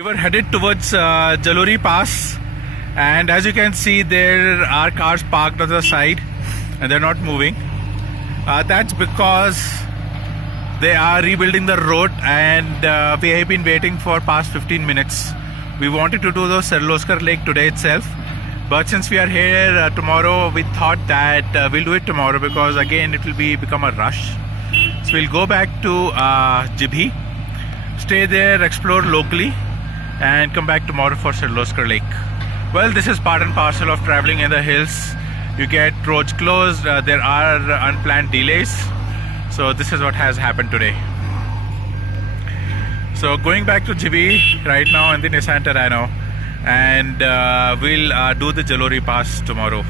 We were headed towards Jalori Pass, and as you can see, there are cars parked on the side and they're not moving. That's because they are rebuilding the road, and we have been waiting for past 15 minutes. We wanted to do the Sarloskar Lake today itself, but since we are here tomorrow, we thought that we'll do it tomorrow because again it will become a rush. So we'll go back to Jibhi, stay there, explore locally, and come back tomorrow for Sarloskar Lake. Well, this is part and parcel of traveling in the hills. You get roads closed, there are unplanned delays. So this is what has happened today. So going back to Jibhi right now in the Nissan Terrano, and we'll do the Jalori Pass tomorrow.